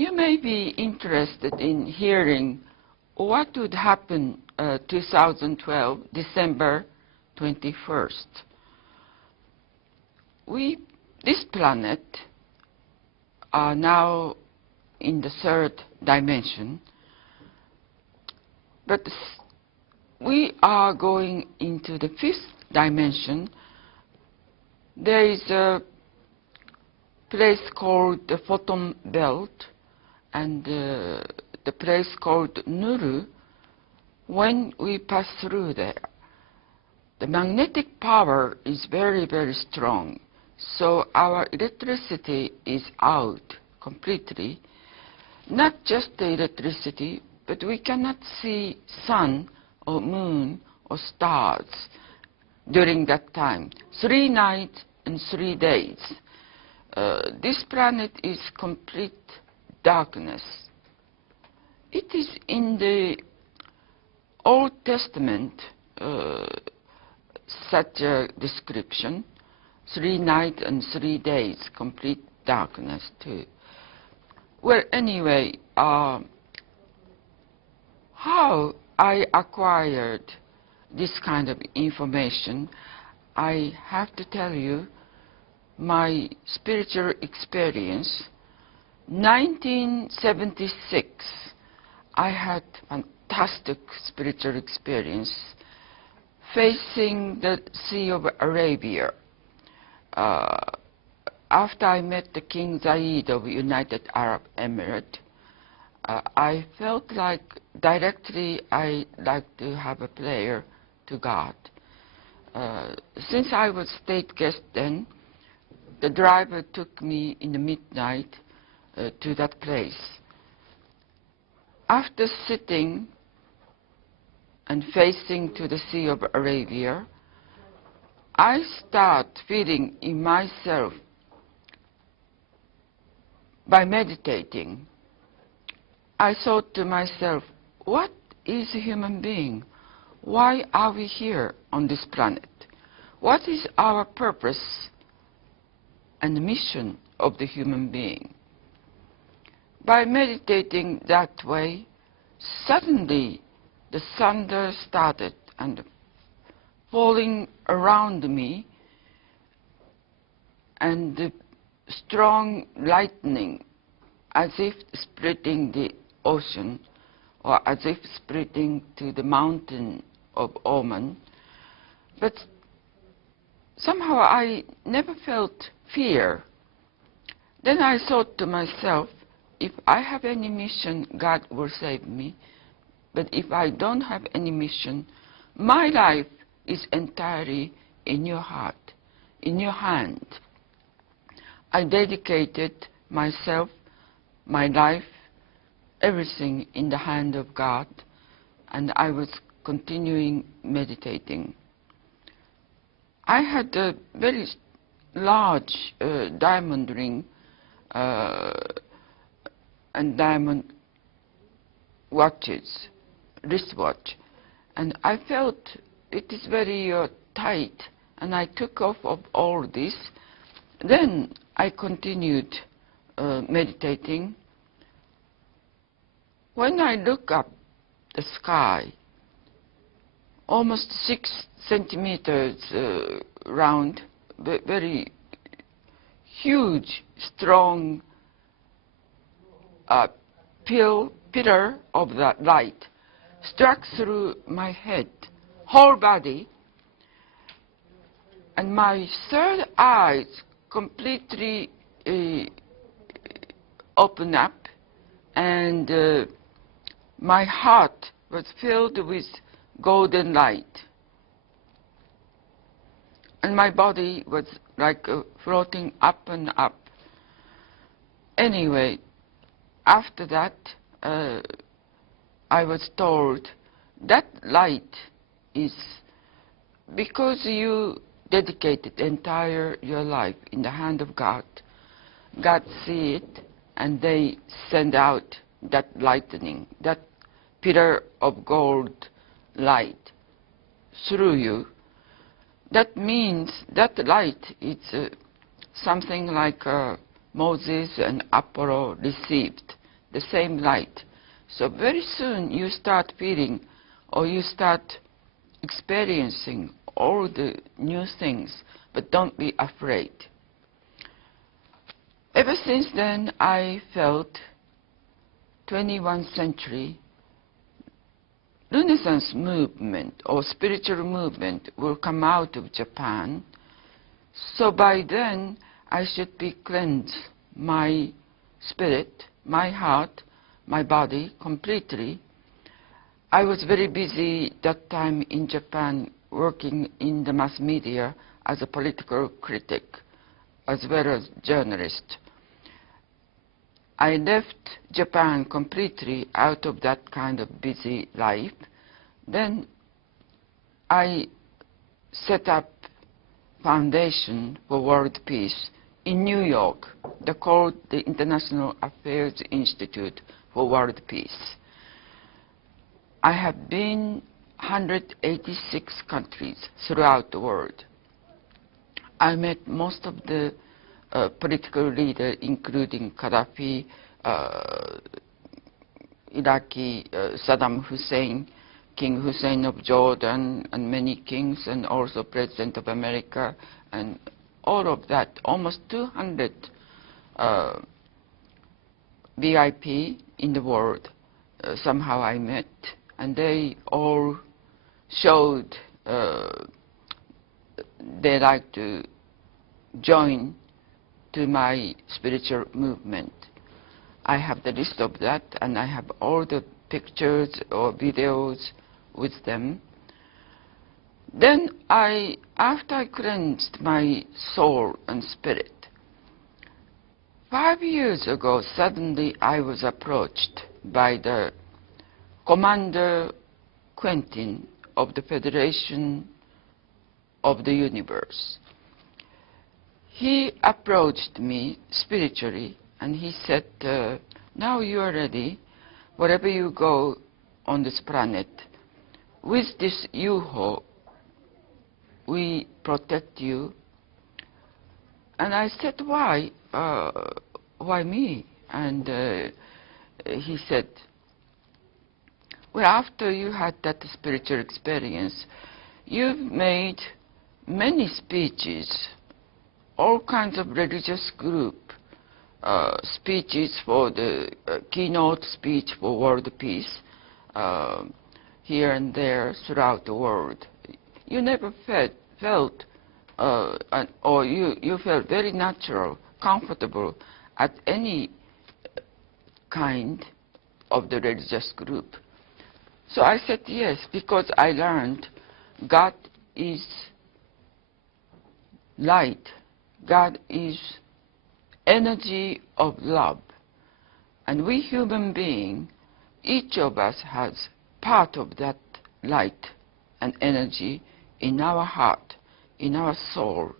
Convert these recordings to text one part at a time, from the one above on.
You may be interested in hearing what would happen 2012, December 21st. This planet are now in the third dimension, but we are going into the fifth dimension. There is a place called the photon belt and the place called Nuru. When we pass through there, the magnetic power is very, very strong. So our electricity is out completely. Not just the electricity, but we cannot see sun or moon or stars during that time. 3 nights and 3 days. This planet is complete darkness. It is in the Old Testament such a description. 3 nights and 3 days, complete darkness too. Well, anyway, how I acquired this kind of information, I have to tell you my spiritual experience. 1976, I had fantastic spiritual experience facing the Sea of Arabia. After I met the King Zayed of United Arab Emirates, I felt like directly I'd like to have a prayer to God. Since I was state guest then, the driver took me in the midnight to that place. After sitting and facing to the Sea of Arabia, I start feeling in myself by meditating. I thought to myself, what is a human being? Why are we here on this planet? What is our purpose and the mission of the human being? By meditating that way, suddenly the thunder started and falling around me, and the strong lightning as if splitting the ocean or as if splitting to the mountain of Oman. But somehow I never felt fear. Then I thought to myself, if I have any mission, God will save me. But if I don't have any mission, my life is entirely in your heart, in your hand. I dedicated myself, my life, everything in the hand of God, and I was continuing meditating. I had a very large diamond ring and diamond watches, wristwatch, and I felt it is very tight, and I took off of all this. Then I continued meditating. When I look up the sky, almost 6 centimeters round, very huge, strong pillar of that light struck through my head, whole body, and my third eye completely opened up, and my heart was filled with golden light, and my body was like floating up and up. Anyway, after that, I was told that light is because you dedicated entire your life in the hand of God. God see it, and they send out that lightning, that pillar of gold light through you. That means that light is something like Moses and Apollo received the same light. So very soon you start feeling or you start experiencing all the new things, but don't be afraid. Ever since then, I felt 21st century Renaissance movement or spiritual movement will come out of Japan. So by then, I should be cleansed my spirit, my heart, my body completely. I was very busy that time in Japan working in the mass media as a political critic as well as journalist. I left Japan completely out of that kind of busy life. Then I set up Foundation for World Peace in New York. They're called the International Affairs Institute for World Peace. I have been 186 countries throughout the world. I met most of the political leaders, including Gaddafi, Iraqi, Saddam Hussein, King Hussein of Jordan, and many kings, and also President of America, and all of that. Almost 200 VIP in the world somehow I met, and they all showed they like to join to my spiritual movement. I have the list of that, and I have all the pictures or videos with them. Then after I cleansed my soul and spirit, 5 years ago, suddenly I was approached by the Commander Quentin of the Federation of the Universe. He approached me spiritually, and he said, now you are ready, wherever you go on this planet, with this UFO, we protect you. And I said, why? Why me? And he said, well, after you had that spiritual experience, you've made many speeches, all kinds of religious group speeches for the keynote speech for world peace here and there throughout the world. You never felt or you felt very natural, comfortable at any kind of the religious group. So I said yes, because I learned God is light. God is energy of love. And we human beings, each of us has part of that light and energy in our heart, in our soul,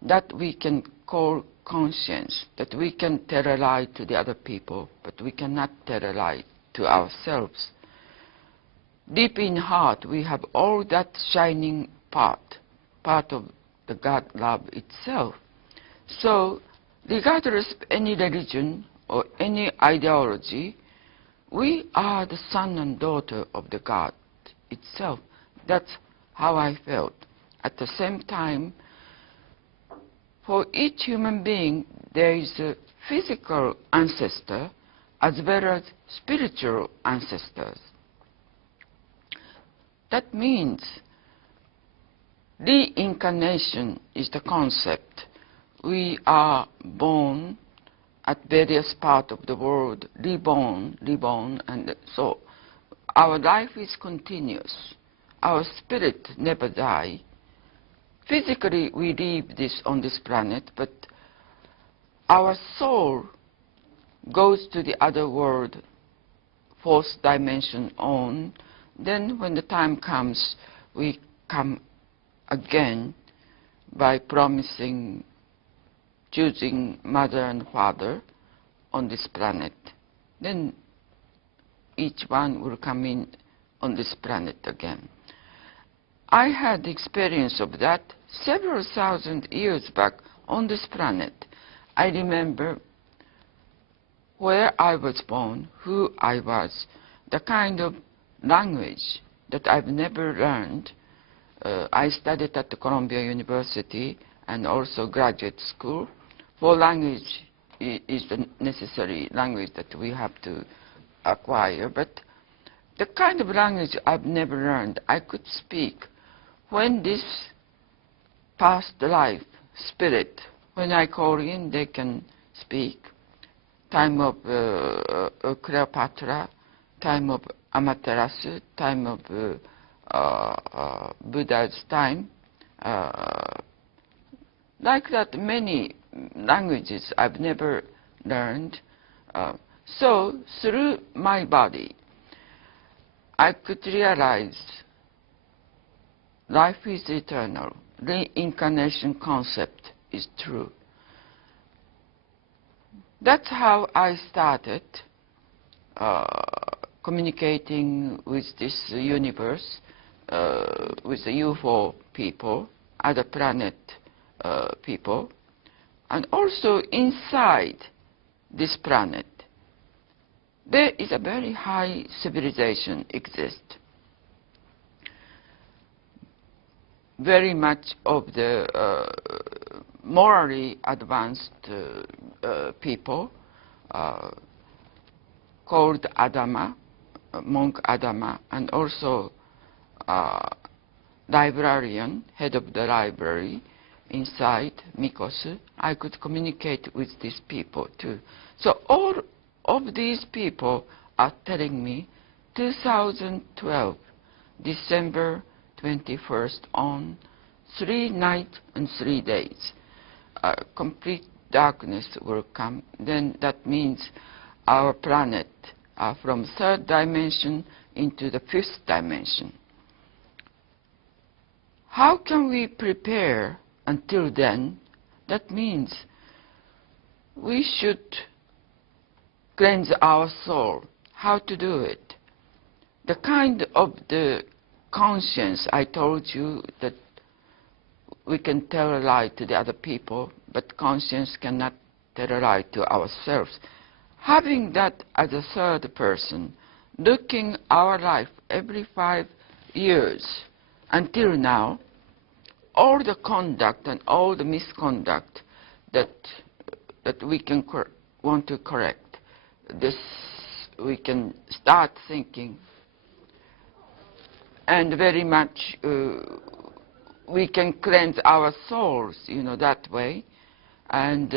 that we can call conscience, that we can tell a lie to the other people, but we cannot tell a lie to ourselves. Deep in heart, we have all that shining part of the God love itself. So, regardless of any religion or any ideology, we are the son and daughter of the God itself. That's how I felt. At the same time, for each human being, there is a physical ancestor as well as spiritual ancestors. That means reincarnation is the concept. We are born at various parts of the world, reborn, and so our life is continuous. Our spirit never dies. Physically, we live on this planet, but our soul goes to the other world, fourth dimension on. Then when the time comes, we come again by promising, choosing mother and father on this planet. Then each one will come in on this planet again. I had the experience of that several thousand years back on this planet. I remember where I was born, who I was, the kind of language that I've never learned. I studied at the Columbia University and also graduate school. For language is the necessary language that we have to acquire, but the kind of language I've never learned, I could speak when this past life spirit, when I call in, they can speak. Time of Cleopatra, time of Amaterasu, time of Buddha's time. Like that, many languages I've never learned. So through my body, I could realize life is eternal. Reincarnation concept is true. That's how I started communicating with this universe, with the UFO people, other planet people, and also inside this planet, there is a very high civilization exists. Very much of the morally advanced people called Adama, monk Adama, and also librarian, head of the library inside Mikosu. I could communicate with these people too. So all of these people are telling me 2012, December 21st on 3 nights and 3 days. Complete darkness will come. Then that means our planet from 3rd dimension into the 5th dimension. How can we prepare until then? That means we should cleanse our soul. How to do it? The kind of the conscience I told you that we can tell a lie to the other people, but conscience cannot tell a lie to ourselves. Having that as a third person, looking our life every 5 years until now, all the conduct and all the misconduct that we can want to correct, this we can start thinking, and very much we can cleanse our souls, that way. And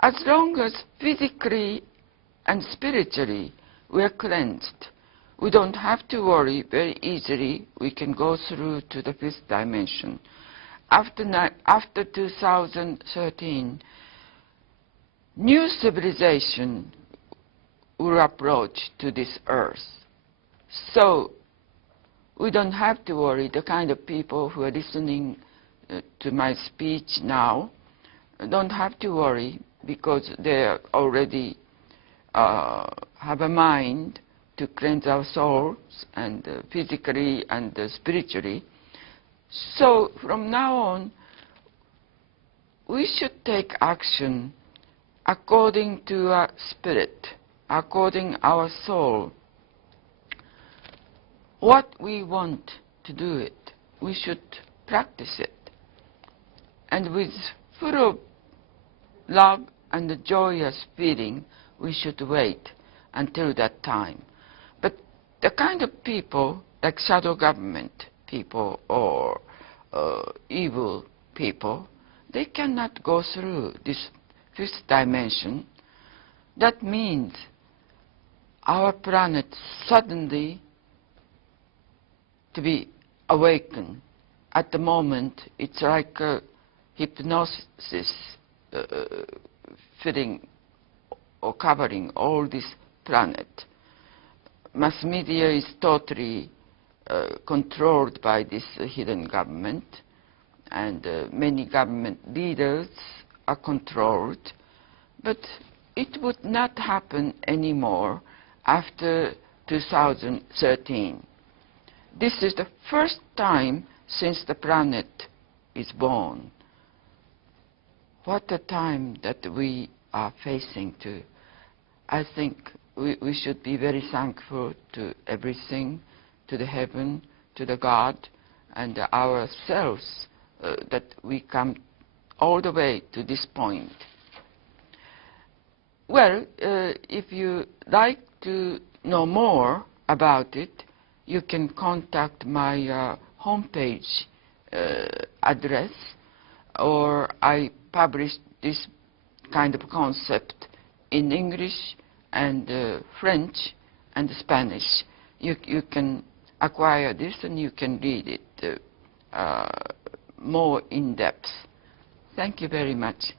as long as physically and spiritually we are cleansed, we don't have to worry very easily. We can go through to the 5th dimension. After 2013, new civilization will approach to this earth. So we don't have to worry. The kind of people who are listening to my speech now don't have to worry, because they already have a mind to cleanse our souls, and physically and spiritually. So from now on, we should take action according to our spirit, according our soul. What we want to do it, we should practice it. And with full of love and a joyous feeling, we should wait until that time. But the kind of people, like shadow government people or evil people, they cannot go through this 5th dimension. That means our planet suddenly to be awakened. At the moment, it's like a hypnosis filling or covering all this planet. Mass media is totally controlled by this hidden government, and many government leaders are controlled. But it would not happen anymore after 2013. This is the first time since the planet is born. What a time that we are facing to. I think we should be very thankful to everything, to the heaven, to the God, and ourselves, that we come all the way to this point. Well, if you like to know more about it, you can contact my homepage address, or I publish this kind of concept in English and French and Spanish. You can acquire this and you can read it more in depth. Thank you very much.